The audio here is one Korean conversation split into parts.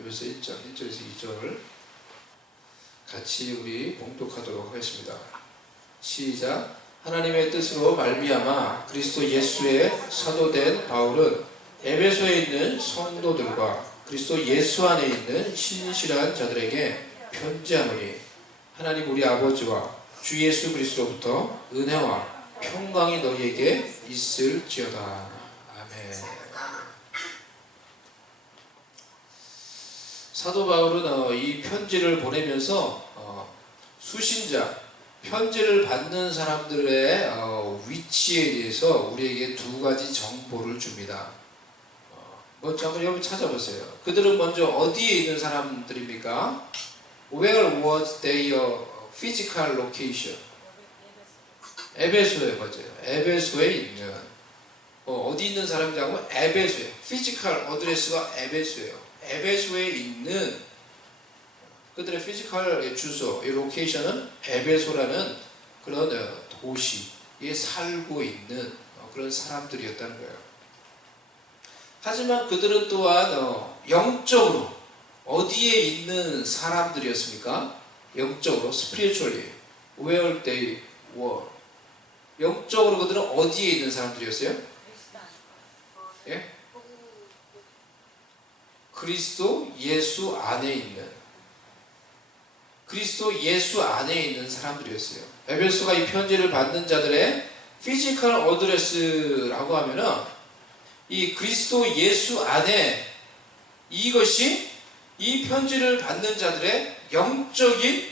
에베소 1장 1절에서 2절 같이 우리 봉독하도록 하겠습니다. 시작. 하나님의 뜻으로 말미암아 그리스도 예수의 사도된 바울은 에베소에 있는 성도들과 그리스도 예수 안에 있는 신실한 자들에게 편지하노니 하나님 우리 아버지와 주 예수 그리스도로부터 은혜와 평강이 너희에게 있을지어다. 아멘. 사도 바울은 이 편지를 보내면서 수신자, 편지를 받는 사람들의 위치에 대해서 우리에게 두 가지 정보를 줍니다. 먼저 한번 여러분 찾아보세요. 그들은 먼저 어디에 있는 사람들입니까? Where was their physical location? 에베소에 맞아요. 에베소에 있는 어디 있는 사람이라고? 에베소에. 피지컬 어드레스가 에베소예요. 에베소에 있는 그들의 피지컬 주소, 이 로케이션은 에베소라는 그런 도시에 살고 있는 그런 사람들이었다는 거예요. 하지만 그들은 또한 영적으로 어디에 있는 사람들이었습니까? 영적으로, spiritually, where they were. 영적으로 그들은 어디에 있는 사람들이었어요? 예? 그리스도 예수 안에 있는, 그리스도 예수 안에 있는 사람들이었어요. 에베소가 이 편지를 받는 자들의 피지컬 어드레스라고 하면은 이 그리스도 예수 안에 이것이 이 편지를 받는 자들의 영적인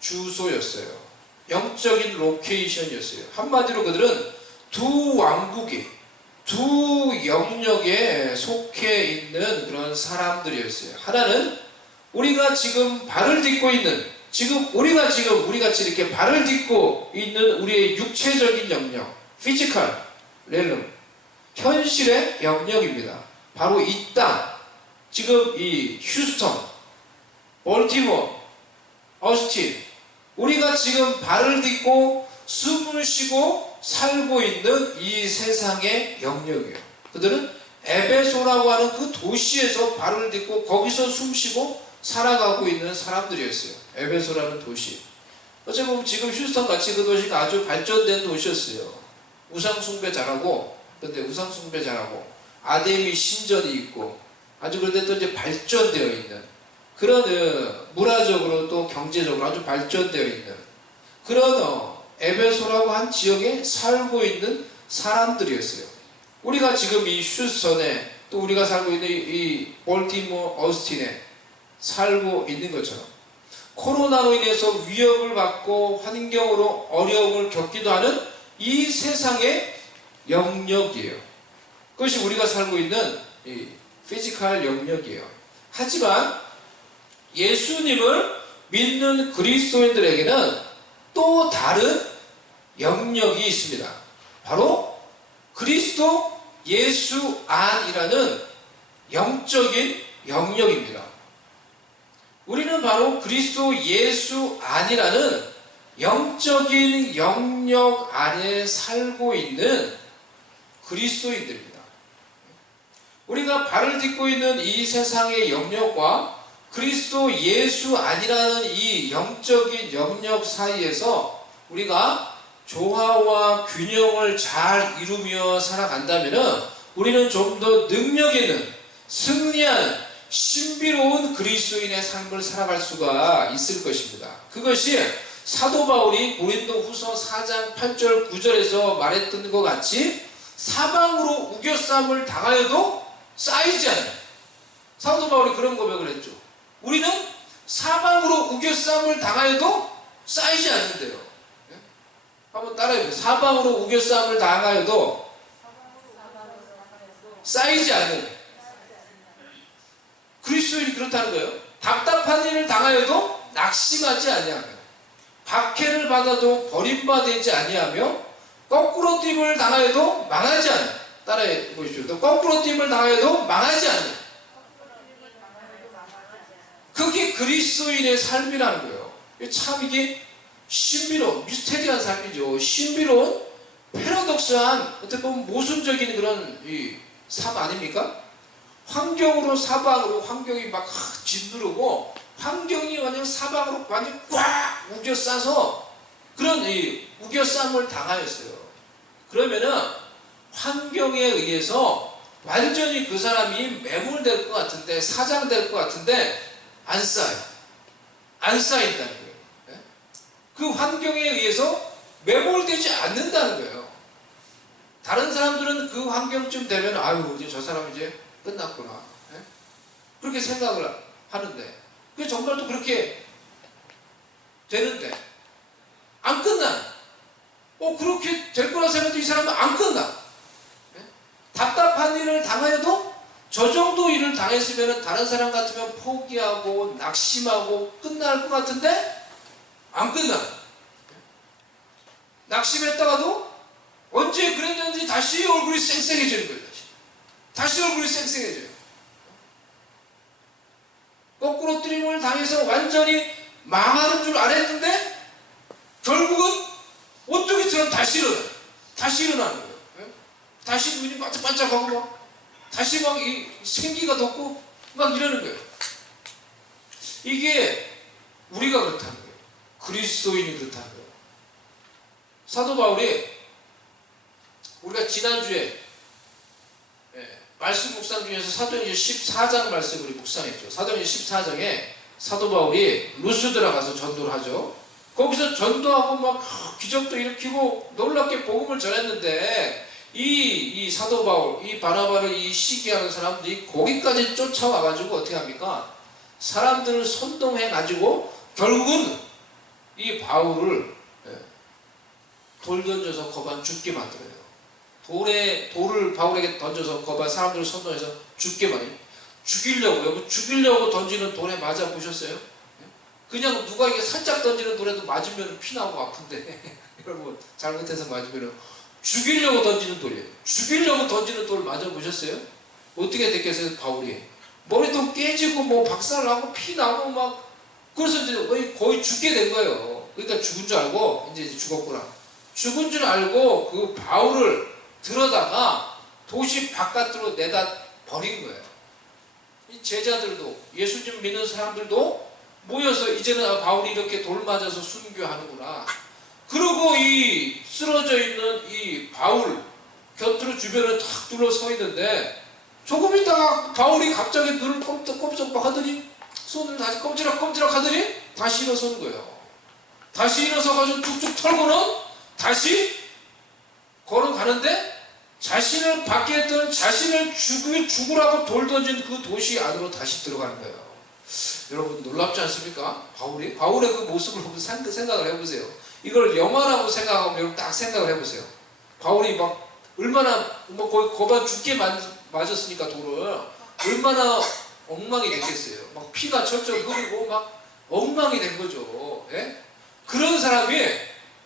주소였어요. 영적인 로케이션이었어요. 한마디로 그들은 두 왕국이, 두 영역에 속해 있는 그런 사람들이었어요. 하나는 우리가 지금 발을 딛고 있는, 우리 같이 이렇게 발을 딛고 있는 우리의 육체적인 영역, 피지컬 렐름, 현실의 영역입니다. 바로 이 땅, 지금 이 휴스턴, 볼티모어, 어스틴, 우리가 지금 발을 딛고 숨을 쉬고 살고 있는 이 세상의 영역이에요. 그들은 에베소라고 하는 그 도시에서 발을 딛고 거기서 숨 쉬고 살아가고 있는 사람들이었어요. 에베소라는 도시. 어찌 보면 지금 휴스턴 같이 그 도시가 아주 발전된 도시였어요. 우상숭배 잘하고, 근데 우상숭배 잘하고, 아데미 신전이 있고, 아주 그런데 또 이제 발전되어 있는, 그런 문화적으로 또 경제적으로 아주 발전되어 있는 그런 에베소라고 한 지역에 살고 있는 사람들이었어요. 우리가 지금 이 휴스턴에, 또 우리가 살고 있는 이 볼티모어, 어스틴에 살고 있는 것처럼 코로나로 인해서 위협을 받고 환경으로 어려움을 겪기도 하는 이 세상의 영역이에요. 그것이 우리가 살고 있는 이 피지컬 영역이에요. 하지만 예수님을 믿는 그리스도인들에게는 또 다른 영역이 있습니다. 바로 그리스도 예수 안이라는 영적인 영역입니다. 우리는 바로 그리스도 예수 안이라는 영적인 영역 안에 살고 있는 그리스도인들입니다. 우리가 발을 딛고 있는 이 세상의 영역과 그리스도 예수 안이라는 이 영적인 영역 사이에서 우리가 조화와 균형을 잘 이루며 살아간다면 우리는 좀 더 능력 있는, 승리하는, 신비로운 그리스도인의 삶을 살아갈 수가 있을 것입니다. 그것이 사도 바울이 고린도 후서 4장 8절 9절에서 말했던 것 같이 사방으로 우겨쌈을 당하여도 쌓이지 않는, 사도 바울이 그런 고백을 했죠. 우리는 사방으로 우겨쌈을 당하여도 쌓이지 않는데요. 한번 따라해보세요. 사방으로 우겨쌈을 당하여도 쌓이지 않는 그리스도인이 그렇다는 거예요. 답답한 일을 당하여도 낙심하지 아니하며, 박해를 받아도 버림받지 아니하며, 거꾸로 뛸을 당하여도 망하지 않는, 따라해 보십시오. 또 거꾸로 뛸을 당하여도 망하지 않는, 그게 그리스도인의 삶이라는 거예요. 참 이게 신비로운, 미스테리한 삶이죠. 신비로운, 패러독스한, 어떻게 보면 모순적인 그런 이 삶 아닙니까? 환경으로 사방으로 환경이 막 짓누르고 환경이 완전 사방으로 완전 꽉 우겨싸서 그런 이 우겨쌈을 당하였어요. 그러면은 환경에 의해서 완전히 그 사람이 매몰될 것 같은데, 사장될 것 같은데 안 쌓여요. 안 쌓인다는 거예요. 그 환경에 의해서 매몰되지 않는다는 거예요. 다른 사람들은 그 환경쯤 되면 아유 이제 저 사람 이제 끝났구나 그렇게 생각을 하는데, 그게 정말 또 그렇게 되는데 안 끝나. 그렇게 될 거라 생각해도 이 사람은 안 끝나. 답답한 일을 당하여도 저 정도 일을 당했으면 다른 사람 같으면 포기하고 낙심하고 끝날 것 같은데 안 끝나. 낙심했다가도 언제 그랬는지 다시 얼굴이 쌩쌩해지는 거예요. 다시 얼굴이 쌩쌩해져요. 거꾸로 뜨림을 당해서 완전히 망하는 줄 알았는데 결국은 어떻게든 다시 일어나요. 다시 일어나는 거예요. 다시 눈이 반짝반짝하고 막 다시 막 이 생기가 돋고 막 이러는 거예요. 이게 우리가 그렇다는 거예요. 그리스도인이 그렇다는 거예요. 사도 바울이 우리가 지난주에 말씀 묵상 중에서 사도행전 14장 말씀을 묵상했죠. 사도행전 14장에 사도 바울이 루스드라 가서 전도를 하죠. 거기서 전도하고 막 기적도 일으키고 놀랍게 복음을 전했는데 이 사도 바울, 이 바나바를 이 시기하는 사람들이 거기까지 쫓아와가지고 어떻게 합니까? 사람들을 선동해가지고 결국은 이 바울을 돌 던져서 거반 죽게 만들어요. 돌을 바울에게 던져서 거반 사람들을 선동해서 죽게 만들어요. 죽이려고 던지는 돌에 맞아 보셨어요? 그냥 누가 이게 살짝 던지는 돌에도 맞으면 피 나고 아픈데 여러분 잘못해서 맞으면 죽이려고 던지는 돌이에요. 죽이려고 던지는 돌 맞아 보셨어요? 어떻게 됐겠어요? 바울이 머리도 깨지고 뭐 박살나고 피 나고 막 그래서 이제 거의 죽게 된 거예요. 그러니까 죽은 줄 알고 이제 죽었구나. 죽은 줄 알고 그 바울을 들어다가 도시 바깥으로 내다 버린 거예요. 이 제자들도 예수님 믿는 사람들도 모여서 이제는 바울이 이렇게 돌 맞아서 순교하는구나. 그리고 이 쓰러져 있는 이 바울 곁으로 주변을 탁 둘러서 있는데 조금 있다가 바울이 갑자기 눈을 꼼짝꼼짝 하더니 손을 다시 꼼지락꼼지락 하더니 다시 일어서는 거예요. 다시 일어서가지고 툭툭 털고는 다시 걸어가는데 자신을 밖에 했던 자신을 죽으라고 돌 던진 그 도시 안으로 다시 들어가는 거예요. 여러분 놀랍지 않습니까? 바울의 그 모습을 한번 생각을 해보세요. 이걸 영화라고 생각하면 여러분 딱 생각을 해보세요. 바울이 막 얼마나 뭐 거의 거반 죽게 맞았으니까 돌을 얼마나 엉망이 됐겠어요. 막 피가 철철 흐르고 막 엉망이 된 거죠. 예? 그런 사람이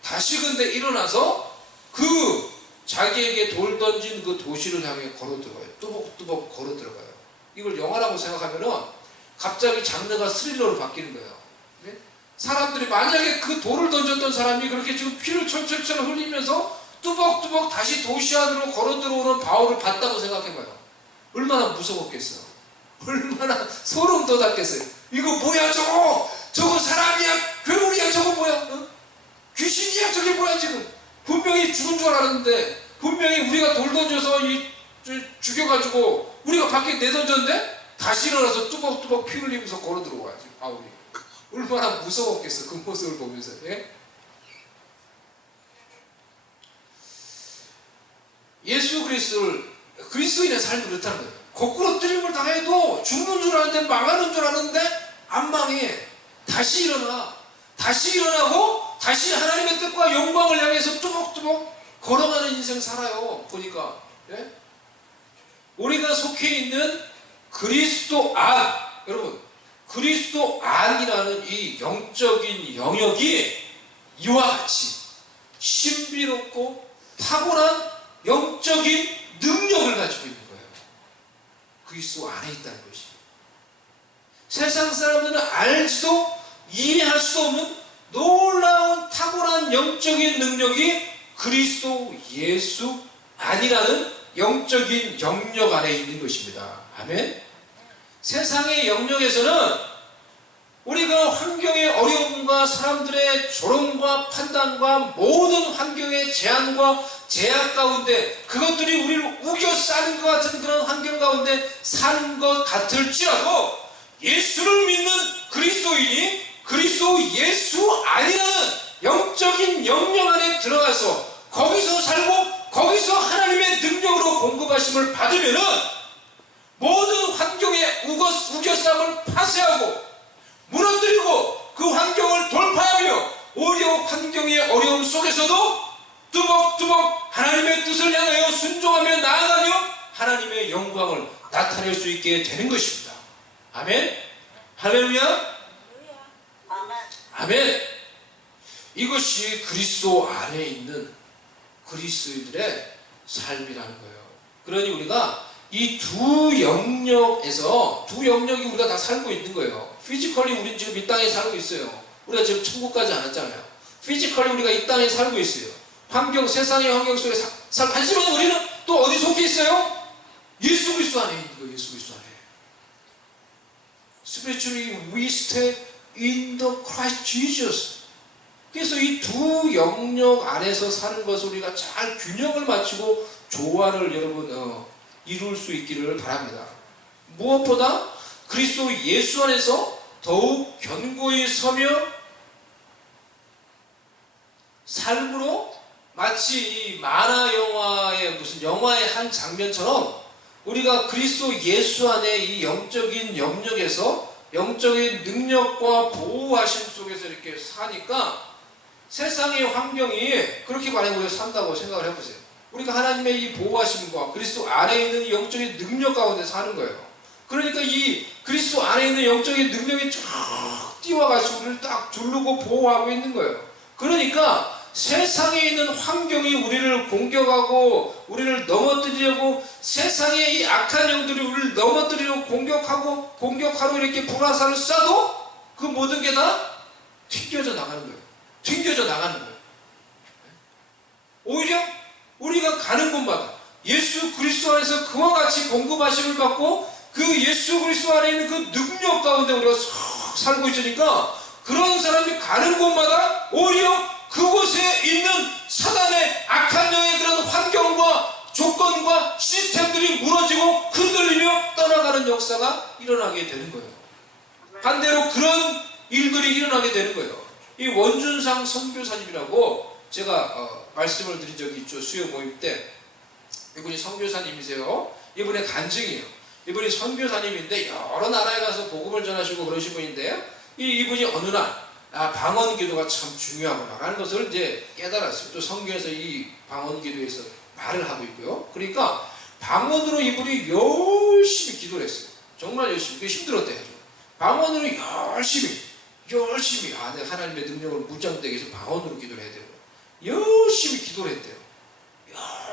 다시 근데 일어나서 그 자기에게 돌 던진 그 도시를 향해 걸어 들어가요. 뚜벅뚜벅 걸어 들어가요. 이걸 영화라고 생각하면은 갑자기 장르가 스릴러로 바뀌는 거예요. 네? 사람들이 만약에 그 돌을 던졌던 사람이 그렇게 지금 피를 철철철 흘리면서 뚜벅뚜벅 다시 도시 안으로 걸어 들어오는 바울을 봤다고 생각해봐요. 얼마나 무서웠겠어요. 얼마나 소름 돋았겠어요. 이거 뭐야 저거 사람이야 괴물이야 저거 뭐야 귀신이야 저게 뭐야 지금 분명히 죽은 줄 알았는데 분명히 우리가 돌 던져서 죽여가지고 우리가 밖에 내던졌는데 다시 일어나서 뚜벅뚜벅 피 흘리면서 걸어 들어와야지. 바울이 얼마나 무서웠겠어 그 모습을 보면서. 예? 예수 그리스도인의 삶은 그렇다는 거예요. 거꾸로 뜨림을 당해도 죽는 줄 아는데 망하는 줄 아는데 안 망해. 다시 일어나. 다시 일어나고 다시 하나님의 뜻과 영광을 향해서 뚜벅뚜벅 걸어가는 인생 살아요. 보니까. 예? 우리가 속해 있는 그리스도 안, 여러분 그리스도 안이라는 이 영적인 영역이 이와 같이 신비롭고 탁월한 영적인 능력을 가지고 있는 거예요. 그리스도 안에 있다는 것이. 세상 사람들은 알지도 이해할 수도 없는 놀라운 탁월한 영적인 능력이 그리스도 예수 안이라는 영적인 영역 안에 있는 것입니다. 아멘. 세상의 영역에서는 우리가 환경의 어려움과 사람들의 조롱과 판단과 모든 환경의 제한과 제약 가운데 그것들이 우리를 우겨싸는 것 같은 그런 환경 가운데 사는 것 같을지라도 예수를 믿는 그리스도인이 그리스도 예수 아니라는 영적인 영역 안에 들어가서 거기서 살고 거기서 하나님의 능력으로 공급하심을 받으면은 모든 환경의 우겨쌈을 파쇄하고 무너뜨리고 그 환경을 돌파하며 오히려 환경의 어려움 속에서도 뚜벅뚜벅 하나님의 뜻을 향하여 순종하며 나아가며 하나님의 영광을 나타낼 수 있게 되는 것입니다. 아멘. 할렐루야. 아멘. 이것이 그리스도 안에 있는 그리스도인들의 삶이라는 거예요. 그러니 우리가 이 두 영역에서 두 영역이 우리가 다 살고 있는 거예요. 피지컬리 우리는 지금 이 땅에 살고 있어요. 우리가 지금 천국 가지 않았잖아요. 피지컬리 우리가 이 땅에 살고 있어요. 환경, 세상의 환경 속에 살고 하지만 우리는 또 어디 속해 있어요? 예수 그리스도 안에 있는 거예요. 예수 그리스도 안에. Spiritually we stay in the Christ Jesus. 그래서 이 두 영역 안에서 사는 것을 우리가 잘 균형을 맞추고 조화를 여러분 이룰 수 있기를 바랍니다. 무엇보다 그리스도 예수 안에서 더욱 견고히 서며 삶으로 마치 이 만화 영화의 무슨 영화의 한 장면처럼 우리가 그리스도 예수 안에 이 영적인 영역에서 영적인 능력과 보호하심 속에서 이렇게 사니까 세상의 환경이 그렇게 만약에 우리가 산다고 생각을 해보세요. 우리가 하나님의 이 보호하심과 그리스도 안에 있는 이 영적인 능력 가운데 사는 거예요. 그러니까 이 그리스도 안에 있는 영적인 능력이 쫙 뛰어가지고 우리를 딱 두르고 보호하고 있는 거예요. 그러니까 세상에 있는 환경이 우리를 공격하고 우리를 넘어뜨리려고 세상의 이 악한 영들이 우리를 넘어뜨리려고 공격하러 이렇게 불화살을 쏴도 그 모든 게 다 튕겨져 나가는 거예요. 튕겨져 나가는 거예요. 오히려 우리가 가는 곳마다 예수 그리스도 안에서 그와 같이 공급하심을 받고 그 예수 그리스도 안에 있는 그 능력 가운데 우리가 쏙 살고 있으니까 그런 사람이 가는 곳마다 오히려 그곳에 있는 사단의 악한 영의 그런 환경과 조건과 시스템들이 무너지고 흔들리며 떠나가는 역사가 일어나게 되는 거예요. 반대로 그런 일들이 일어나게 되는 거예요. 이 원준상 선교사님이라고 제가 말씀을 드린 적이 있죠. 수요 모임 때. 이분이 선교사님이세요. 이분의 간증이에요. 이분이 선교사님인데 여러 나라에 가서 복음을 전하시고 그러신 분인데요. 이분이 어느 날 방언 기도가 참 중요하구나 라는 것을 이제 깨달았어요. 또 성경에서 이 방언 기도에서 말을 하고 있고요. 그러니까 방언으로 이분이 열심히 기도를 했어요. 정말 열심히. 그게 힘들었대요. 방언으로 열심히 내가 하나님의 능력을 무장되게 해서 방언으로 기도를 해야 되고 열심히 기도를 했대요.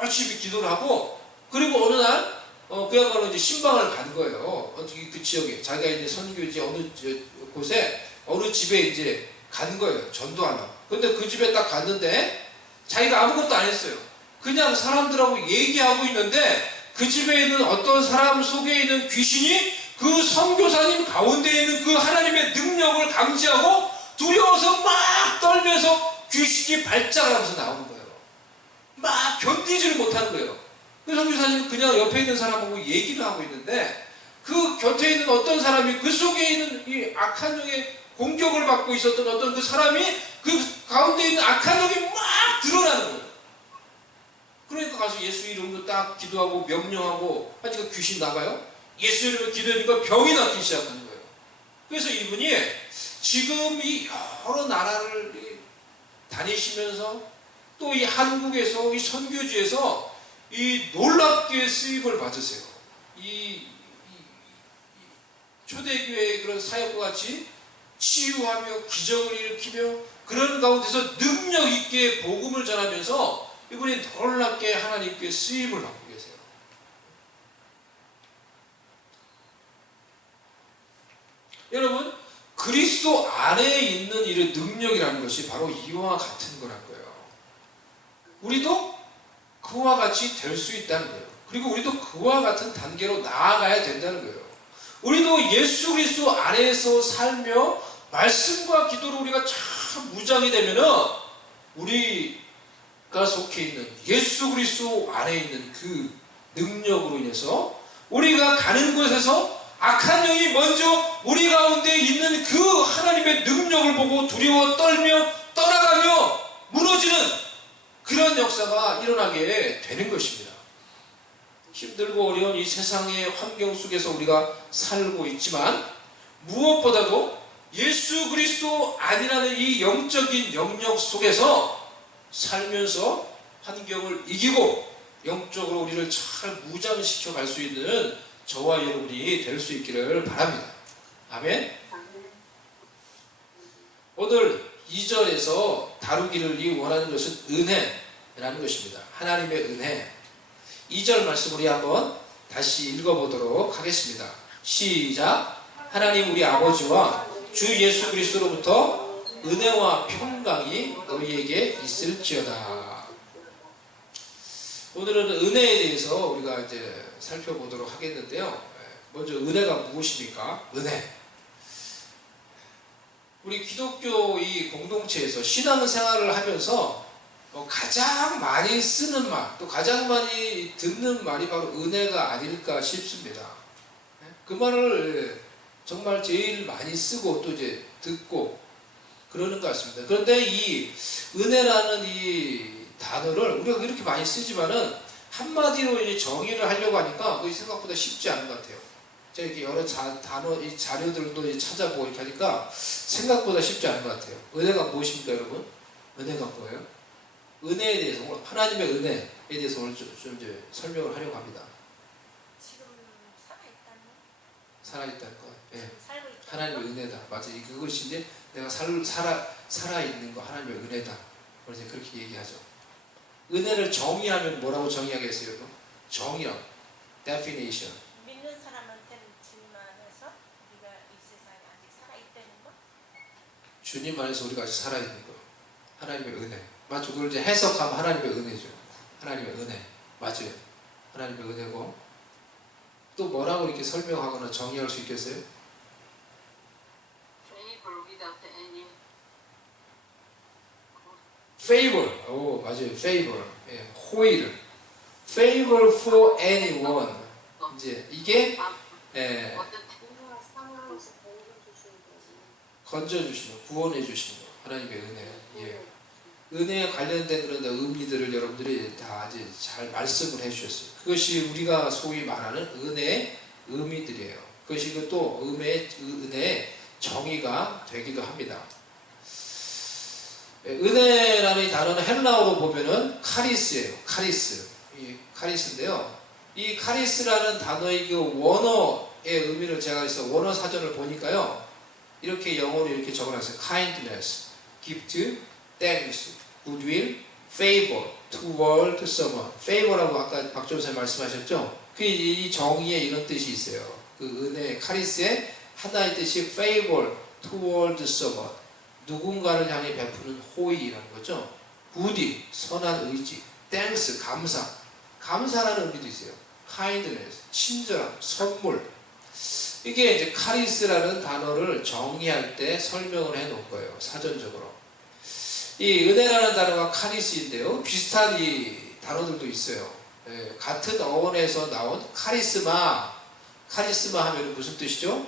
열심히 기도를 하고 그리고 어느 날 그야말로 이제 신방을 간 거예요. 그 지역에 자기가 이제 선교지 어느 곳에 어느 집에 이제 간 거예요. 전도하러. 근데 그 집에 딱 갔는데 자기가 아무것도 안 했어요. 그냥 사람들하고 얘기하고 있는데 그 집에 있는 어떤 사람 속에 있는 귀신이 그 선교사님 가운데 있는 그 하나님의 능력을 감지하고 두려워서 막 떨면서 귀신이 발작을 하면서 나오는 거예요. 막 견디지를 못하는 거예요. 그 선교사님은 그냥 옆에 있는 사람하고 얘기를 하고 있는데 그 곁에 있는 어떤 사람이 그 속에 있는 이 악한 영의 공격을 받고 있었던 어떤 그 사람이 그 가운데 있는 악한 영이 막 드러나는 거예요. 그러니까 가서 예수 이름으로 딱 기도하고 명령하고 하니까 귀신 나가요. 예수 이름으로 기도하니까 병이 낫기 시작하는 거예요. 그래서 이분이 지금 이 여러 나라를 다니시면서 또 이 한국에서 이 선교지에서 이 놀랍게 쓰임을 받으세요. 이 초대교회의 그런 사역과 같이 치유하며 기적을 일으키며 그런 가운데서 능력 있게 복음을 전하면서 이분이 놀랍게 하나님께 쓰임을 받고 계세요. 여러분, 그리스도 안에 있는 이런 능력이라는 것이 바로 이와 같은 거란 거예요. 우리도 그와 같이 될 수 있다는 거예요. 그리고 우리도 그와 같은 단계로 나아가야 된다는 거예요. 우리도 예수 그리스도 안에서 살며 말씀과 기도로 우리가 참 무장이 되면은 우리가 속해 있는 예수 그리스도 안에 있는 그 능력으로 인해서 우리가 가는 곳에서 악한 영이 먼저 우리 가운데 있는 그 하나님의 능력을 보고 두려워 떨며 떠나가며 무너지는 그런 역사가 일어나게 되는 것입니다. 힘들고 어려운 이 세상의 환경 속에서 우리가 살고 있지만 무엇보다도 예수 그리스도 아니라는 이 영적인 영역 속에서 살면서 환경을 이기고 영적으로 우리를 잘 무장시켜 갈 수 있는 저와 여러분이 될 수 있기를 바랍니다. 아멘. 오늘 2절에서 다루기를 원하는 것은 은혜라는 것입니다. 하나님의 은혜. 2절 말씀 우리 한번 다시 읽어보도록 하겠습니다. 시작. 하나님 우리 아버지와 주 예수 그리스도로부터 은혜와 평강이 너희에게 있을지어다. 오늘은 은혜에 대해서 우리가 이제 살펴보도록 하겠는데요. 먼저 은혜가 무엇입니까? 은혜. 우리 기독교 이 공동체에서 신앙생활을 하면서 가장 많이 쓰는 말, 또 가장 많이 듣는 말이 바로 은혜가 아닐까 싶습니다. 그 말을 정말 제일 많이 쓰고 또 이제 듣고 그러는 것 같습니다. 그런데 이 은혜라는 이 단어를 우리가 이렇게 많이 쓰지만은 한마디로 이제 정의를 하려고 하니까 그게 생각보다 쉽지 않은 것 같아요. 제가 이렇게 여러 단어, 이 자료들도 이제 찾아보고 이렇게 하니까 생각보다 쉽지 않은 것 같아요. 은혜가 무엇입니까, 여러분? 은혜가 뭐예요? 은혜에 대해서, 하나님의 은혜에 대해서 오늘 좀 이제 설명을 하려고 합니다. 지금 살아있다는 것. 예. 살고 있다. 하나님의 은혜다. 맞아요. 그것이 이제 내가 살아있는 거, 하나님의 은혜다. 그래서 그렇게 얘기하죠. 은혜를 정의하면 뭐라고 정의하겠어요, 여러분? 정의요. definition. 믿는 사람한테는 주님 안에서 우리가 이 세상에 아직 살아있다는 거? 주님 안에서 우리가 아직 살아있는 거. 하나님의 은혜. 맞죠? 그걸 이제 해석하면 하나님의 은혜죠. 하나님의 은혜. 맞아요. 하나님의 은혜고. 또 뭐라고 이렇게 설명하거나 정의할 수 있겠어요? favor. 오, 맞아요. favor. 예, 호의를. favor for anyone. 이제 이게 예, 건져주시는, 구원해주시는 하나님의 은혜. 예. 은혜에 관련된 그런 의미들을 여러분들이 다 이제 잘 말씀을 해주셨어요. 그것이 우리가 소위 말하는 은혜의 의미들이에요. 그것이 또 은혜의 정의가 되기도 합니다. 은혜라는 이 단어는 헬라어로 보면은 카리스예요. 카리스. 이 카리스인데요. 이 카리스라는 단어의 그 원어의 의미를 제가 그래서 원어 사전을 보니까요. 이렇게 영어로 이렇게 적어놨어요. kindness, gift, thanks, goodwill, favor, toward someone. favor라고 아까 박종선 말씀하셨죠? 그 이 정의에 이런 뜻이 있어요. 그 은혜, 카리스의 하나의 뜻이 favor, toward someone. 누군가를 향해 베푸는 호의라는 거죠. goodwill, 선한 의지, thanks, 감사. 감사라는 의미도 있어요. kindness, 친절함, 선물. 이게 이제 카리스라는 단어를 정의할 때 설명을 해 놓은 거예요. 사전적으로. 이 은혜라는 단어가 카리스인데요. 비슷한 이 단어들도 있어요. 예, 같은 어원에서 나온 카리스마. 카리스마 하면 무슨 뜻이죠?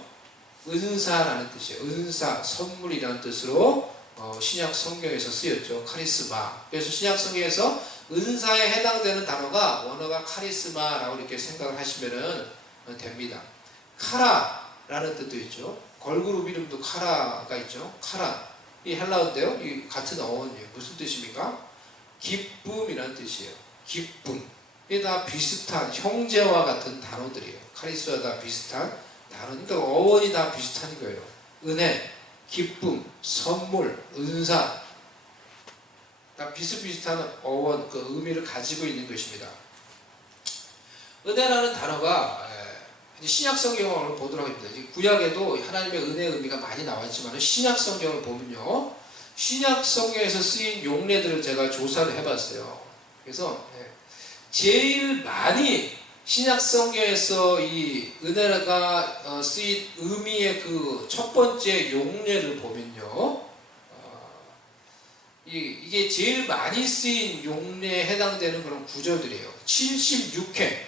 은사라는 뜻이에요. 은사, 선물이라는 뜻으로 신약 성경에서 쓰였죠. 카리스마. 그래서 신약 성경에서 은사에 해당되는 단어가 원어가 카리스마라고 이렇게 생각을 하시면 됩니다. 카라라는 뜻도 있죠. 걸그룹 이름도 카라가 있죠. 카라. 이 헬라어인데요. 이 같은 어원이에요. 무슨 뜻입니까? 기쁨이라는 뜻이에요. 기쁨. 이게 다 비슷한 형제와 같은 단어들이에요. 카리스와 다 비슷한 단어. 그러니까 어원이 다 비슷한 거예요. 은혜, 기쁨, 선물, 은사. 다 비슷비슷한 어원, 그 의미를 가지고 있는 것입니다. 은혜라는 단어가 신약 성경을 보도록 합니다. 구약에도 하나님의 은혜의 의미가 많이 나와 있지만 신약 성경을 보면요. 신약 성경에서 쓰인 용례들을 제가 조사를 해봤어요. 그래서 제일 많이 신약 성경에서 이 은혜가 쓰인 의미의 그 첫 번째 용례를 보면요, 이게 제일 많이 쓰인 용례에 해당되는 그런 구절들이에요. 76회,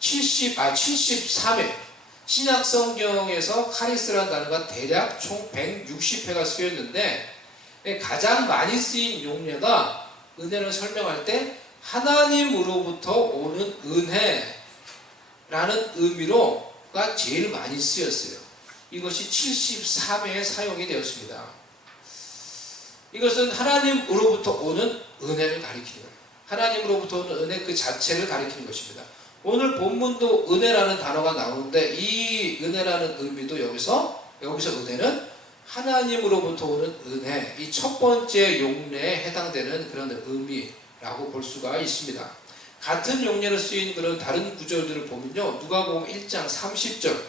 73회. 신약 성경에서 카리스라는 단어가 대략 총 160회가 쓰였는데, 가장 많이 쓰인 용례가 은혜를 설명할 때 하나님으로부터 오는 은혜라는 의미로가 제일 많이 쓰였어요. 이것이 73회에 사용이 되었습니다. 이것은 하나님으로부터 오는 은혜를 가리키는 거예요. 하나님으로부터 오는 은혜 그 자체를 가리키는 것입니다. 오늘 본문도 은혜라는 단어가 나오는데 이 은혜라는 의미도 여기서 은혜는 하나님으로부터 오는 은혜, 이 첫 번째 용례에 해당되는 그런 의미라고 볼 수가 있습니다. 같은 용례로 쓰인 그런 다른 구절들을 보면요, 누가복음 1장 30절,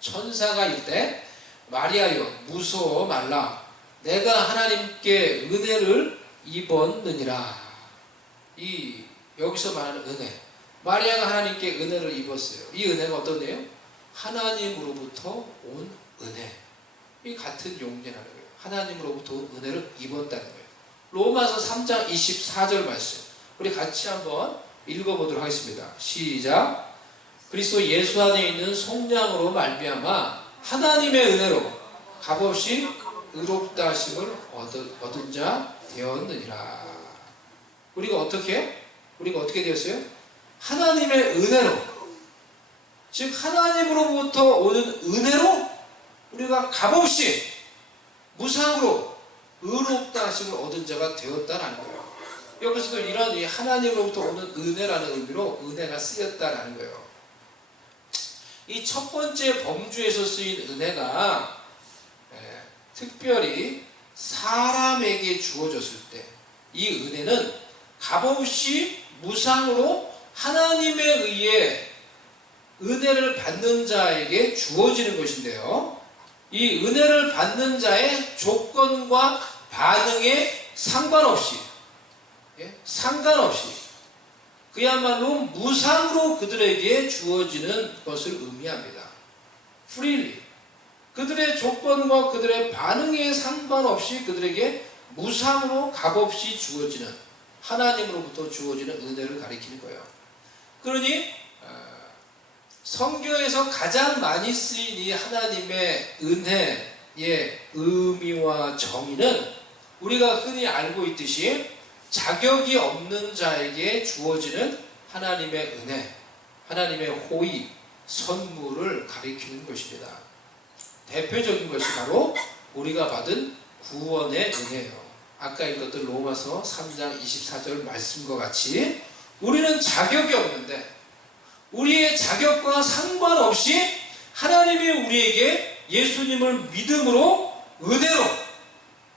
천사가 이르되 마리아여 무서워 말라 내가 하나님께 은혜를 입었느니라. 여기서 말하는 은혜, 마리아가 하나님께 은혜를 입었어요. 이 은혜가 어떤 은혜요? 하나님으로부터 온 은혜. 이 같은 용례라는 거예요. 하나님으로부터 온 은혜를 입었다는 거예요. 로마서 3장 24절 말씀, 우리 같이 한번 읽어보도록 하겠습니다. 시작. 그리스도 예수 안에 있는 속량으로 말미암아 하나님의 은혜로 값없이 의롭다 하심을 얻은 자 되었느니라. 우리가 어떻게 되었어요? 하나님의 은혜로, 즉 하나님으로부터 오는 은혜로 우리가 값없이 무상으로 의롭다 하심을 얻은 자가 되었다라는 거예요. 여기서도 이런 하나님으로부터 오는 은혜라는 의미로 은혜가 쓰였다라는 거예요. 이 첫 번째 범주에서 쓰인 은혜가 특별히 사람에게 주어졌을 때 이 은혜는 값없이 무상으로 하나님에 의해 은혜를 받는 자에게 주어지는 것인데요, 이 은혜를 받는 자의 조건과 반응에 상관없이 그야말로 무상으로 그들에게 주어지는 것을 의미합니다. freely. 그들의 조건과 그들의 반응에 상관없이 그들에게 무상으로 값없이 주어지는, 하나님으로부터 주어지는 은혜를 가리키는 거예요. 그러니 성경에서 가장 많이 쓰인 이 하나님의 은혜의 의미와 정의는 우리가 흔히 알고 있듯이 자격이 없는 자에게 주어지는 하나님의 은혜, 하나님의 호의, 선물을 가리키는 것입니다. 대표적인 것이 바로 우리가 받은 구원의 은혜예요. 아까 읽었던 로마서 3장 24절 말씀과 같이 우리는 자격이 없는데 우리의 자격과 상관없이 하나님이 우리에게 예수님을 믿음으로 은혜로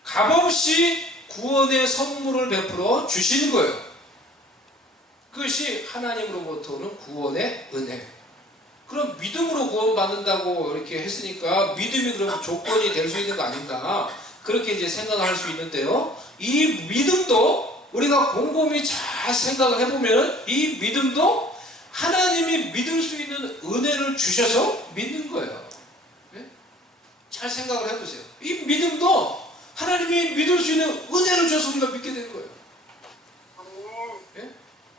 값없이 구원의 선물을 베풀어 주시는 거예요. 그것이 하나님으로부터 오는 구원의 은혜. 그럼 믿음으로 구원받는다고 이렇게 했으니까 믿음이 그럼 조건이 될 수 있는 거 아닌가, 그렇게 이제 생각을 할 수 있는데요, 이 믿음도 우리가 곰곰이 잘 생각을 해보면 이 믿음도 하나님이 믿을 수 있는 은혜를 주셔서 믿는 거예요. 네? 잘 생각을 해보세요. 이 믿음도 하나님이 믿을 수 있는 은혜를 줘서 우리가 믿게 되는 거예요. 네?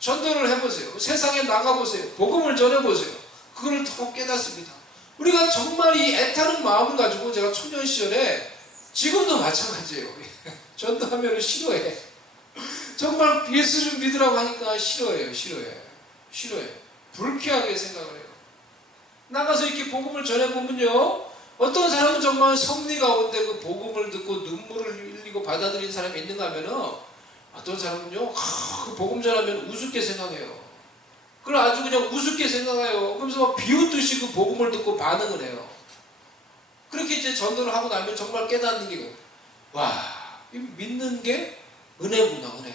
전도를 해보세요. 세상에 나가보세요. 복음을 전해보세요. 그걸 더 깨닫습니다. 우리가 정말 이 애타는 마음을 가지고, 제가 청년 시절에, 지금도 마찬가지예요. 전도하면 싫어해. 정말 예수 좀 믿으라고 하니까 싫어해. 불쾌하게 생각을 해요. 나가서 이렇게 복음을 전해보면요, 어떤 사람은 정말 섭리 가운데 그 복음을 듣고 눈물을 흘리고 받아들인 사람이 있는가 하면은, 어떤 사람은요, 그 복음 전하면 우습게 생각해요. 그걸 아주 그냥 우습게 생각해요. 그러면서 막 비웃듯이 그 복음을 듣고 반응을 해요. 그렇게 이제 전도를 하고 나면 정말 깨닫는 게, 와, 믿는 게 은혜구나, 은혜.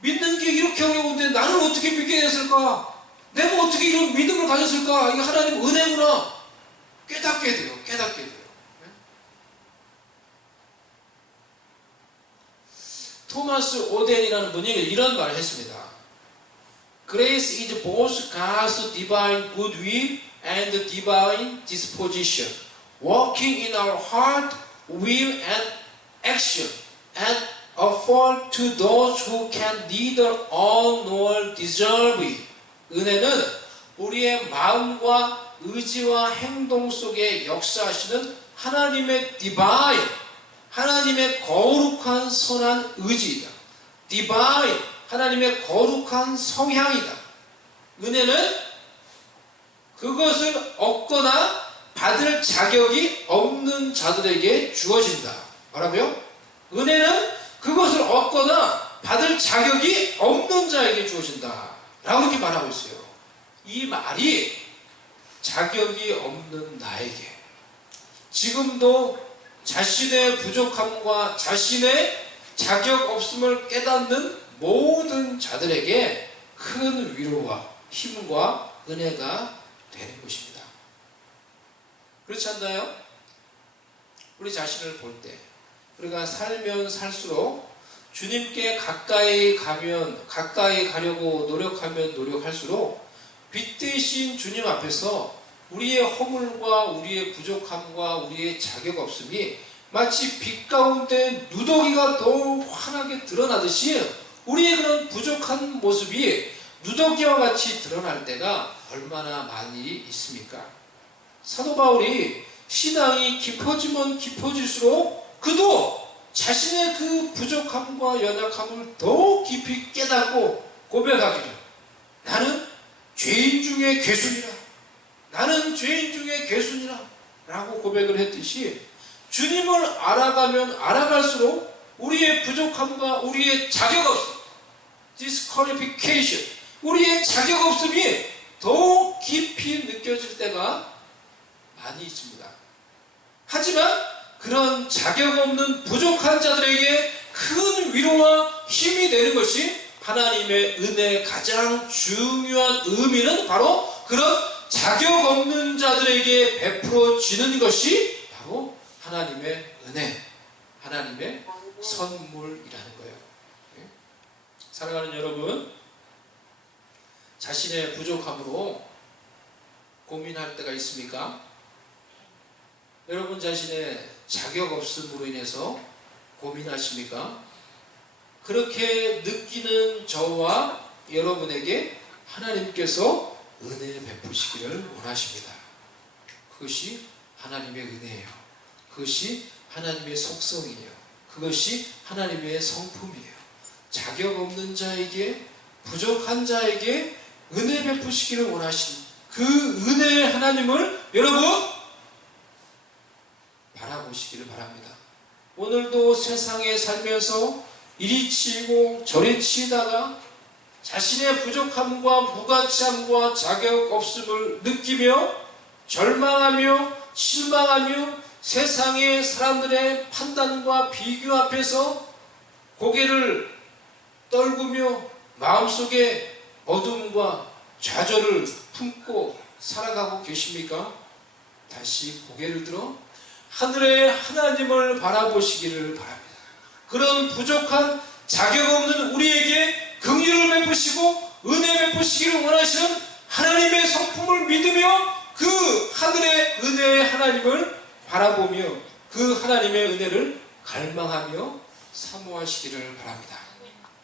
믿는 게 이렇게 어려운데 나는 어떻게 믿게 됐을까? 내가 어떻게 이런 믿음을 가졌을까? 이게 하나님 은혜구나. 깨닫게 돼요. 토마스 오덴이라는 분이 이런 말을 했습니다. Grace is both God's divine goodwill and divine disposition, working in our heart, will, and action, and afford to those who can neither earn nor deserve it. 은혜는 우리의 마음과 의지와 행동 속에 역사하시는 하나님의 divine, 하나님의 거룩한 선한 의지이다. divine, 하나님의 거룩한 성향이다. 은혜는 그것을 얻거나 받을 자격이 없는 자들에게 주어진다. 뭐라고요? 은혜는 그것을 얻거나 받을 자격이 없는 자에게 주어진다. 라고 이렇게 말하고 있어요. 이 말이 자격이 없는 나에게 지금도 자신의 부족함과 자신의 자격 없음을 깨닫는 모든 자들에게 큰 위로와 힘과 은혜가 되는 것입니다. 그렇지 않나요? 우리 자신을 볼 때 우리가 살면 살수록 주님께 가까이 가려고 노력하면 노력할수록 빛 대신 주님 앞에서 우리의 허물과 우리의 부족함과 우리의 자격 없음이 마치 빛 가운데 누더기가 더욱 환하게 드러나듯이 우리의 그런 부족한 모습이 누더기와 같이 드러날 때가 얼마나 많이 있습니까? 사도 바울이 신앙이 깊어지면 깊어질수록 그도 자신의 그 부족함과 연약함을 더욱 깊이 깨닫고 고백하기를 나는 죄인 중에 괴순이라, 나는 죄인 중에 괴순이라 라고 고백을 했듯이 주님을 알아가면 알아갈수록 우리의 부족함과 우리의 자격 없음, disqualification, 우리의 자격 없음이 더욱 깊이 느껴질 때가 많이 있습니다. 하지만 그런 자격 없는 부족한 자들에게 큰 위로와 힘이 되는 것이 하나님의 은혜의 가장 중요한 의미는 바로 그런 자격 없는 자들에게 베풀어지는 것이 바로 하나님의 은혜, 하나님의 선물이라는 거예요. 사랑하는 여러분, 자신의 부족함으로 고민할 때가 있습니까? 여러분 자신의 자격 없음으로 인해서 고민하십니까? 그렇게 느끼는 저와 여러분에게 하나님께서 은혜 베푸시기를 원하십니다. 그것이 하나님의 은혜예요. 그것이 하나님의 속성이에요. 그것이 하나님의 성품이에요. 자격 없는 자에게, 부족한 자에게 은혜 베푸시기를 원하신 그 은혜의 하나님을 여러분 바라보시기를 바랍니다. 오늘도 세상에 살면서 이리 치이고 저리 치이다가 자신의 부족함과 무가치함과 자격 없음을 느끼며 절망하며 실망하며 세상의 사람들의 판단과 비교 앞에서 고개를 떨구며 마음속에 어둠과 좌절을 품고 살아가고 계십니까? 다시 고개를 들어 하늘의 하나님을 바라보시기를 바랍니다. 그런 부족한 자격 없는 우리에게 긍휼을 베푸시고 은혜 베푸시기를 원하시는 하나님의 성품을 믿으며 그 하늘의 은혜의 하나님을 바라보며 그 하나님의 은혜를 갈망하며 사모하시기를 바랍니다.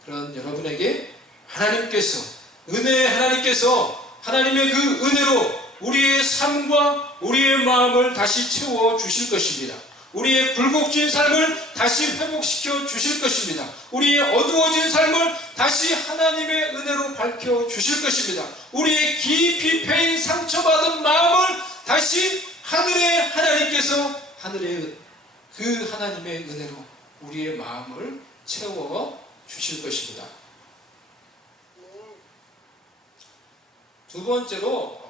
그런 여러분에게 하나님께서 은혜의 하나님께서 하나님의 그 은혜로 우리의 삶과 우리의 마음을 다시 채워 주실 것입니다. 우리의 굴곡진 삶을 다시 회복시켜 주실 것입니다. 우리의 어두워진 삶을 다시 하나님의 은혜로 밝혀 주실 것입니다. 우리의 깊이 패인 상처받은 마음을 다시 하늘의 하나님께서 하늘의 그 하나님의 은혜로 우리의 마음을 채워 주실 것입니다. 두 번째로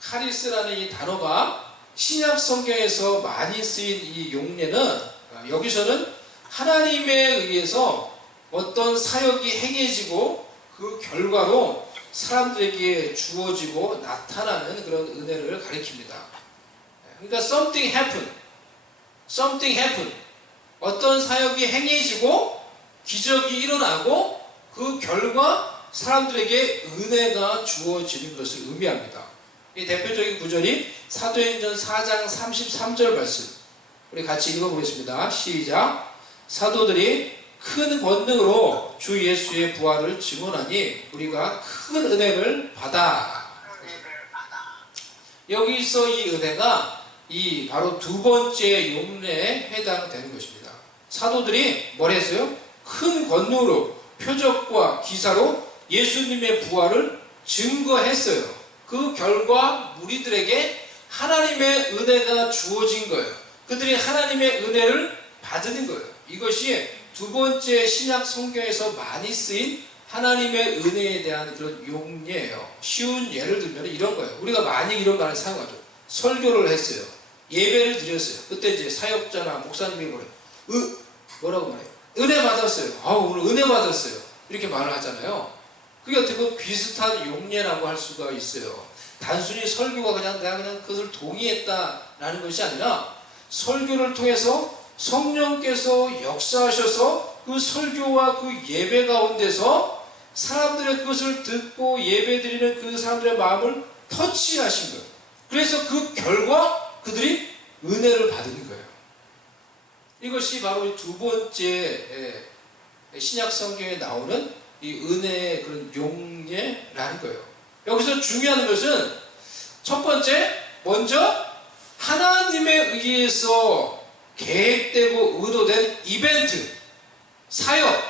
카리스라는 이 단어가 신약 성경에서 많이 쓰인 이 용례는 여기서는 하나님에 의해서 어떤 사역이 행해지고 그 결과로 사람들에게 주어지고 나타나는 그런 은혜를 가리킵니다. 그러니까 something happened. 어떤 사역이 행해지고 기적이 일어나고 그 결과 사람들에게 은혜가 주어지는 것을 의미합니다. 이 대표적인 구절이 사도행전 4장 33절 말씀. 우리 같이 읽어보겠습니다. 시작. 사도들이 큰 권능으로 주 예수의 부활을 증언하니 우리가 큰 은혜를 받아. 여기서 이 은혜가 이 바로 두 번째 용례에 해당되는 것입니다. 사도들이 뭘 했어요? 큰 권능으로 표적과 기사로 예수님의 부활을 증거했어요. 그 결과 무리들에게 하나님의 은혜가 주어진 거예요. 그들이 하나님의 은혜를 받는 거예요. 이것이 두 번째 신약 성경에서 많이 쓰인 하나님의 은혜에 대한 그런 용례예요. 쉬운 예를 들면 이런 거예요. 우리가 많이 이런 말을 사용하죠. 설교를 했어요. 예배를 드렸어요. 그때 이제 사역자나 목사님이 뭐라고 말해요? 은혜 받았어요. 오늘 은혜 받았어요. 이렇게 말을 하잖아요. 그게 어떻게 보면 비슷한 용례라고 할 수가 있어요. 단순히 설교가 내가 그냥 그것을 동의했다라는 것이 아니라 설교를 통해서 성령께서 역사하셔서 그 설교와 그 예배 가운데서 사람들의 그것을 듣고 예배드리는 그 사람들의 마음을 터치하신 거예요. 그래서 그 결과 그들이 은혜를 받은 거예요. 이것이 바로 두 번째 신약 성경에 나오는 이 은혜의 그런 용례라는 거예요. 여기서 중요한 것은 첫 번째, 먼저 하나님에 의해서 계획되고 의도된 이벤트, 사역에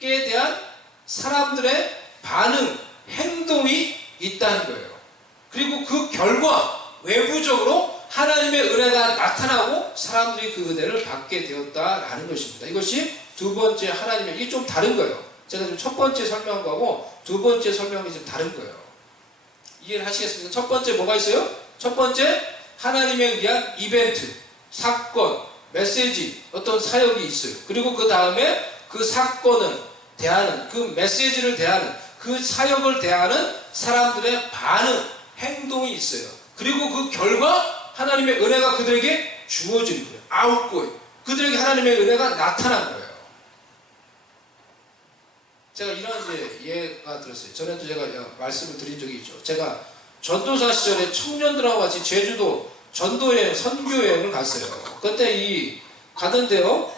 대한 사람들의 반응, 행동이 있다는 거예요. 그리고 그 결과 외부적으로 하나님의 은혜가 나타나고 사람들이 그 은혜를 받게 되었다라는 것입니다. 이것이 두 번째 하나님의, 이게 좀 다른 거예요. 제가 지금 첫 번째 설명한 거하고 두 번째 설명이 좀 다른 거예요. 이해를 하시겠습니까? 첫 번째 뭐가 있어요? 첫 번째 하나님에 의한 이벤트, 사건, 메시지, 어떤 사역이 있어요. 그리고 그 다음에 그 사건을 대하는, 그 메시지를 대하는, 그 사역을 대하는 사람들의 반응, 행동이 있어요. 그리고 그 결과 하나님의 은혜가 그들에게 주어지는 거예요. 아웃고잉. 그들에게 하나님의 은혜가 나타난 거예요. 제가 이런 예가 들었어요. 전에도 제가 말씀을 드린 적이 있죠. 제가 전도사 시절에 청년들하고 같이 제주도 전도여행, 선교여행을 갔어요. 그때 가는데요,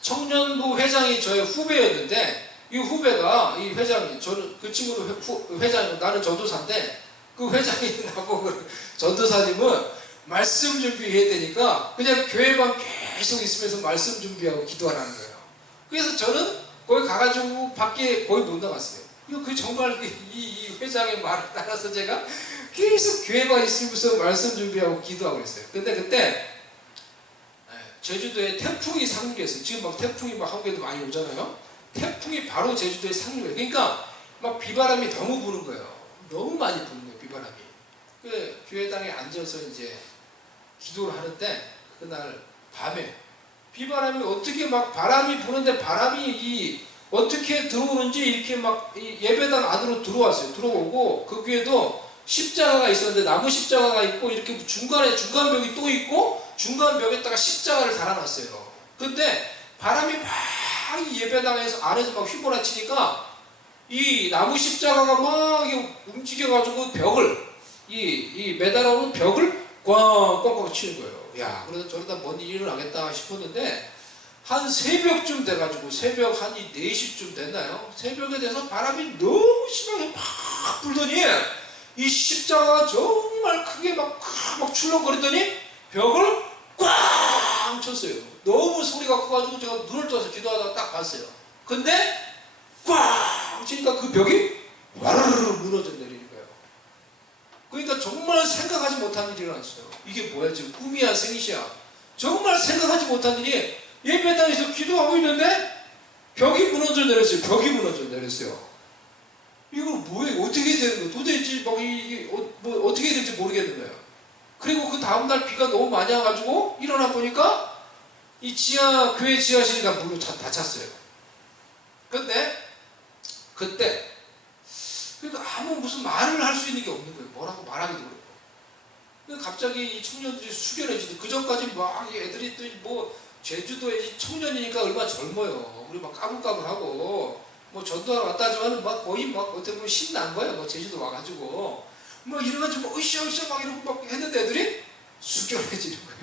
청년부 회장이 저의 후배였는데, 이 후배가, 이 회장이, 저는 그 친구는 회장이고 나는 전도사인데, 그 회장이 나보고 전도사님은 말씀 준비해야 되니까 그냥 교회만 계속 있으면서 말씀 준비하고 기도하라는 거예요. 그래서 저는 거기 가가지고 밖에 거의 못 나갔어요. 그 정말 이 회장의 말을 따라서 제가 계속 교회만 있으면서 말씀 준비하고 기도하고 있어요. 근데 그때 제주도에 태풍이 상륙했어요. 지금 막 태풍이 막 한국에도 많이 오잖아요. 태풍이 바로 제주도에 상륙해요. 그러니까 막 비바람이 너무 부는 거예요. 너무 많이 부는 거예요, 비바람이. 그 교회당에 앉아서 이제 기도를 하는데 그날 밤에 비바람이 어떻게 막 바람이 부는데 바람이 어떻게 들어오는지 이렇게 막 예배당 안으로 들어왔어요. 들어오고 그 교회도 십자가가 있었는데 나무 십자가가 있고 이렇게 중간에 중간벽이 또 있고 중간벽에다가 십자가를 달아놨어요. 근데 바람이 막 예배당에서 안에서 막 휘몰아치니까 이 나무 십자가가 막 움직여가지고 벽을 이 매달아오는 벽을 꽝꽝꽝 치는 거예요. 야, 그래서 저러다 뭔 일이 일어나겠다 싶었는데 한 새벽쯤 돼가지고 새벽 한 4시쯤 됐나요? 새벽에 돼서 바람이 너무 심하게 막 불더니 이 십자가가 정말 크게 막 출렁거리더니 벽을 꽝 쳤어요. 너무 소리가 커가지고 제가 눈을 떠서 기도하다가 딱 봤어요. 근데 꽝 치니까 그 벽이 와르르 무너져 내리는 거예요. 그러니까 정말 생각하지 못한 일이 일어났어요. 이게 뭐야, 지금 꿈이야 생시야. 정말 생각하지 못한 일이 예배당에서 기도하고 있는데 벽이 무너져 내렸어요. 벽이 무너져 내렸어요. 이거 뭐예요? 어떻게 되는 거예요? 도대체 뭐 어떻게 될지 모르겠는 거예요. 그리고 그 다음날 비가 너무 많이 와가지고 일어나 보니까 이 교회 지하실이 다 물로 다 찼어요. 근데 그때 그러니까 아무 무슨 말을 할 수 있는 게 없는 거예요. 뭐라고 말하기도 그렇고. 근데 갑자기 이 청년들이 숙연해지는데 그 전까지 막 애들이 또 제주도에 청년이니까 얼마나 젊어요. 우리 막 까불까불하고 뭐 전도하러 왔다 하지만 막 거의 막 어떻게 보면 신난 거예요. 뭐 제주도 와가지고 뭐 이래가지고 뭐 으쌰으쌰 막 이러고 막 했는데 애들이 숙연해지는 거예요.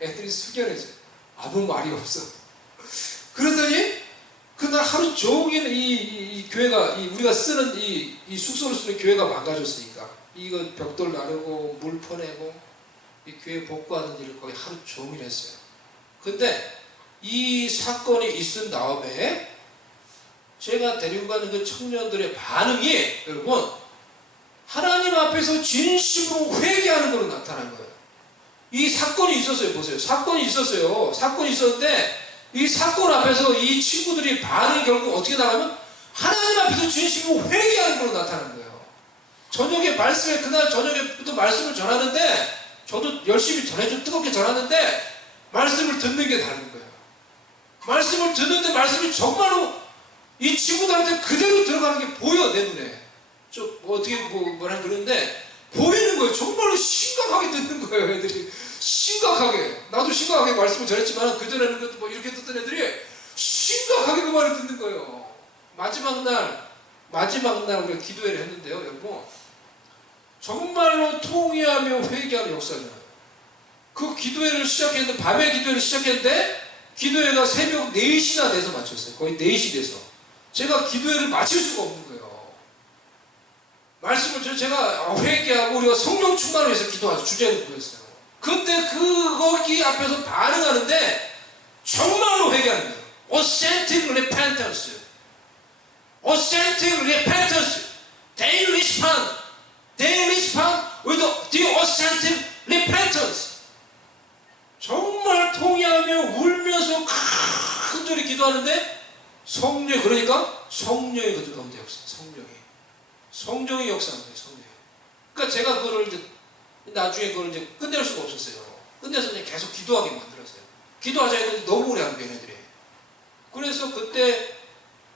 애들이 숙연해져. 아무 말이 없어. 그러더니 그날 하루 종일 이 교회가 우리가 쓰는 이 숙소를 쓰는 교회가 망가졌으니까 이거 벽돌 나르고 물 퍼내고 이 교회 복구하는 일을 거의 하루 종일 했어요. 근데 이 사건이 있은 다음에 제가 데리고 가는 그 청년들의 반응이 여러분 하나님 앞에서 진심으로 회개하는 걸로 나타난 거예요. 이 사건이 있었어요. 보세요. 사건이 있었어요. 사건이 있었는데 이 사건 앞에서 이 친구들이 반응이 결국 어떻게 나가면 하나님 앞에서 진심으로 회개하는 걸로 나타난 거예요. 저녁에 그날 저녁에부터 말씀을 전하는데 저도 열심히 전해줘 뜨겁게 전하는데 말씀을 듣는 게 다른 거예요. 말씀을 듣는데 말씀이 정말로 이 친구들한테 그대로 들어가는 게 보여 내 눈에. 좀 어떻게 뭐라 그러는데 보이는 거예요. 정말로 심각하게 듣는 거예요. 애들이 심각하게. 나도 심각하게 말씀을 전했지만 그전에는 그것도 뭐 이렇게 듣던 애들이 심각하게 그 말을 듣는 거예요. 마지막 날 우리가 기도회를 했는데요. 여러분 정말로 통회하며 회개하는 역사가 나요. 그 기도회를 시작했는데 밤에 기도회를 시작했는데 기도회가 새벽 4시나 돼서 마쳤어요. 거의 4시 돼서 제가 기도회를 마칠 수가 없는 거예요. 말씀을 제가 회개하고 우리가 성령 충만을 위해서 기도하죠. 주제를 구했어요. 그때 거기 앞에서 반응하는데 정말로 회개하는 거예요. Authentic repentance. Authentic repentance. They respond with the authentic repentance. 정말 통회하며 울면서 큰 소리 기도하는데 그러니까 성령의 그 가운데 역사. 성령의 역사인 거예요. 성령. 그러니까 제가 그거를 이제 나중에 그걸 이제 끝낼 수가 없었어요. 끝내서 그냥 계속 기도하게 만들었어요. 기도하자 했는데 너무 오래 하는 거예요, 애들이. 그래서 그때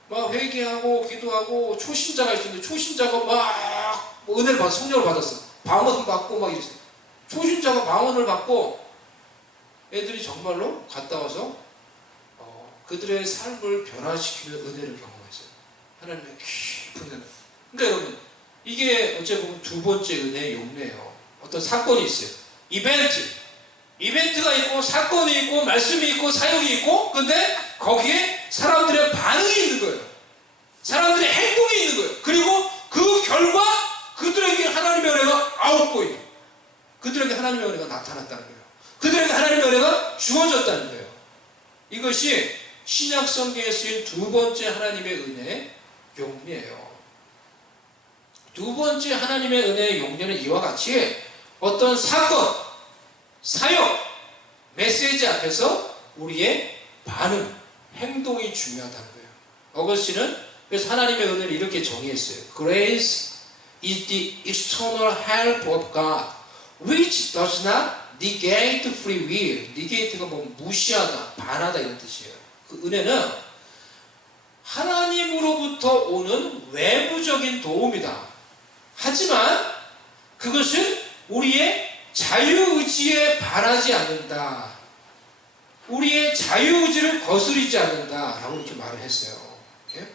막 회개하고 기도하고 초신자가 있었는데 초신자가 막 뭐 은혜를 받아 성령을 받았어. 방언을 받고 막 이랬어요. 초신자가 방언을 받고 애들이 정말로 갔다 와서 그들의 삶을 변화시키는 은혜를 경험했어요. 하나님의 깊은 은혜. 그러니까 여러분 이게 어찌 보면 두 번째 은혜의 용례예요. 어떤 사건이 있어요. 이벤트가 있고 사건이 있고 말씀이 있고 사역이 있고 근데 거기에 사람들의 반응이 있는 거예요. 사람들의 행동이 있는 거예요. 그리고 그 결과 그들에게 하나님의 은혜가 아웃고잉. 그들에게 하나님의 은혜가 나타났다는 거예요. 그들에게 하나님의 은혜가 주어졌다는 거예요. 이것이 신약 성경에 쓰인 두 번째 하나님의 은혜의 용례예요. 두 번째 하나님의 은혜의 용례는 이와 같이 어떤 사건, 사역, 메시지 앞에서 우리의 반응, 행동이 중요하다는 거예요. 어거스틴은 그래서 하나님의 은혜를 이렇게 정의했어요. Grace is the external help of God, which does not negate free will. negate가 뭐 무시하다, 반하다 이런 뜻이에요. 그 은혜는 하나님으로부터 오는 외부적인 도움이다. 하지만 그것은 우리의 자유의지에 반하지 않는다. 우리의 자유의지를 거스르지 않는다. 라고 이렇게 말을 했어요. 이렇게?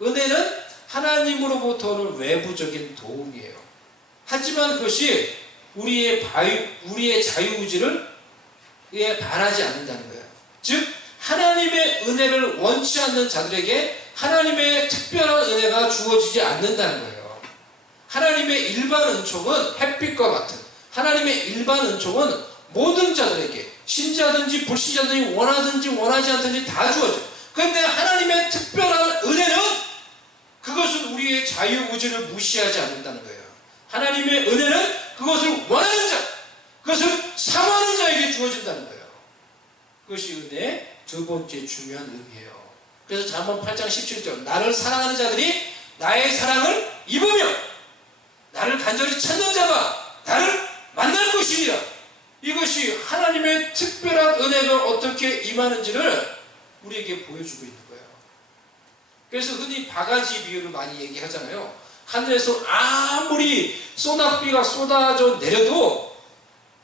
은혜는 하나님으로부터 오는 외부적인 도움이에요. 하지만 그것이 우리의 자유의지를 반하지 않는다는 거예요. 즉 하나님의 은혜를 원치 않는 자들에게 하나님의 특별한 은혜가 주어지지 않는다는 거예요. 하나님의 일반 은총은 햇빛과 같은 하나님의 일반 은총은 모든 자들에게 신자든지 불신자든지 원하든지 원하지 않든지 다 주어져요. 그런데 하나님의 특별한 은혜는 그것은 우리의 자유의지를 무시하지 않는다는 거예요. 하나님의 은혜는 그것을 원하는 자, 그것을 사모하는 자에게 주어진다는 거예요. 그것이 은혜의 두 번째 중요한 의미예요. 그래서 잠언 8장 17절 나를 사랑하는 자들이 나의 사랑을 입으며 나를 간절히 찾는 자가 나를 만날 것이니라. 이것이 하나님의 특별한 은혜가 어떻게 임하는지를 우리에게 보여주고 있는 거예요. 그래서 흔히 바가지 비유를 많이 얘기하잖아요. 하늘에서 아무리 소낙비가 쏟아져 내려도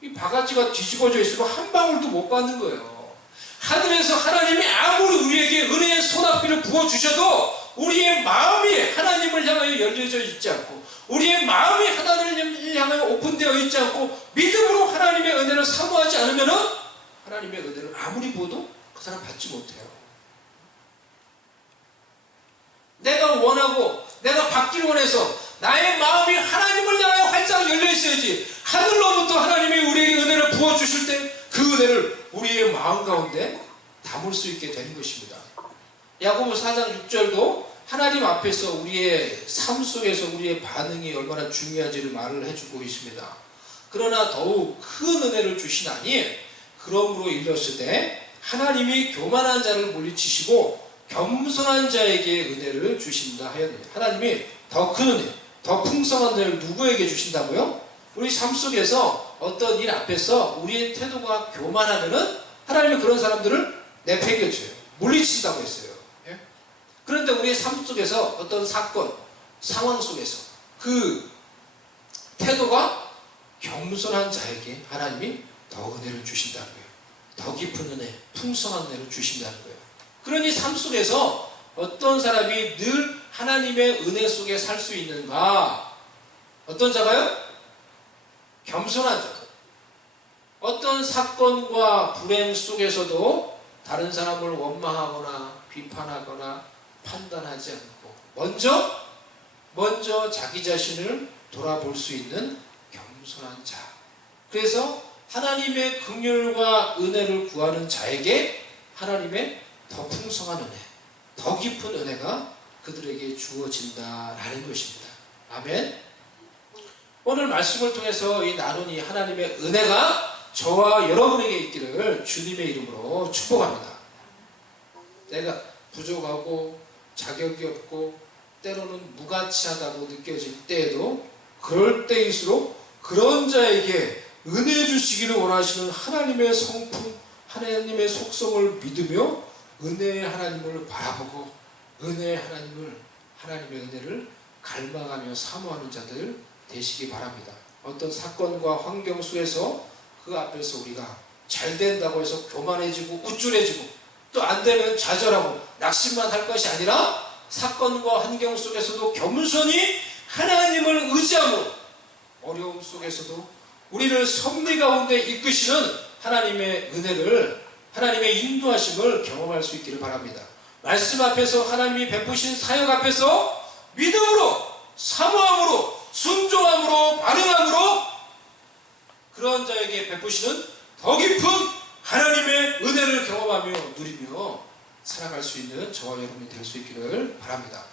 이 바가지가 뒤집어져 있으면 한 방울도 못 받는 거예요. 하늘에서 하나님이 아무리 우리에게 은혜의 소낙비를 부어주셔도 우리의 마음이 하나님을 향하여 열려져 있지 않고 우리의 마음이 하나님을 향하여 오픈되어 있지 않고 믿음으로 하나님의 은혜를 사모하지 않으면 하나님의 은혜를 아무리 부어도 그 사람 받지 못해요. 내가 원하고 내가 받기를 원해서 나의 마음이 하나님을 향하여 활짝 열려 있어야지 하늘로부터 하나님이 우리에게 은혜를 부어주실 때 그 은혜를 우리의 마음 가운데 담을 수 있게 되는 것입니다. 야고보 4장 6절도 하나님 앞에서 우리의 삶 속에서 우리의 반응이 얼마나 중요한지를 말을 해주고 있습니다. 그러나 더욱 큰 은혜를 주시나니 그러므로 일렀을 때 하나님이 교만한 자를 물리치시고 겸손한 자에게 은혜를 주신다 하였느니 하나님이 더 큰 은혜, 더 풍성한 은혜를 누구에게 주신다고요? 우리 삶 속에서 어떤 일 앞에서 우리의 태도가 교만하면은 하나님이 그런 사람들을 내팽겨쳐요. 물리친다고 했어요. 예? 그런데 우리의 삶 속에서 어떤 사건, 상황 속에서 그 태도가 겸손한 자에게 하나님이 더 은혜를 주신다는 거예요. 더 깊은 은혜, 풍성한 은혜를 주신다는 거예요. 그러니 삶 속에서 어떤 사람이 늘 하나님의 은혜 속에 살 수 있는가? 어떤 자가요? 겸손한 자. 어떤 사건과 불행 속에서도 다른 사람을 원망하거나 비판하거나 판단하지 않고 먼저 자기 자신을 돌아볼 수 있는 겸손한 자. 그래서 하나님의 긍휼과 은혜를 구하는 자에게 하나님의 더 풍성한 은혜, 더 깊은 은혜가 그들에게 주어진다라는 것입니다. 아멘. 오늘 말씀을 통해서 이 나누니 하나님의 은혜가 저와 여러분에게 있기를 주님의 이름으로 축복합니다. 내가 부족하고 자격이 없고 때로는 무가치하다고 느껴질 때에도 그럴 때일수록 그런 자에게 은혜 주시기를 원하시는 하나님의 성품, 하나님의 속성을 믿으며 은혜의 하나님을 바라보고 하나님의 은혜를 갈망하며 사모하는 자들 되시기 바랍니다. 어떤 사건과 환경 속에서 그 앞에서 우리가 잘 된다고 해서 교만해지고 우쭐해지고 또 안 되면 좌절하고 낙심만 할 것이 아니라 사건과 환경 속에서도 겸손히 하나님을 의지하고 어려움 속에서도 우리를 섭리 가운데 이끄시는 하나님의 은혜를 하나님의 인도하심을 경험할 수 있기를 바랍니다. 말씀 앞에서 하나님이 베푸신 사역 앞에서 믿음으로 사모함으로 순종함으로 반응함으로 그런 자에게 베푸시는 더 깊은 하나님의 은혜를 경험하며 누리며 살아갈 수 있는 저와 여러분이 될 수 있기를 바랍니다.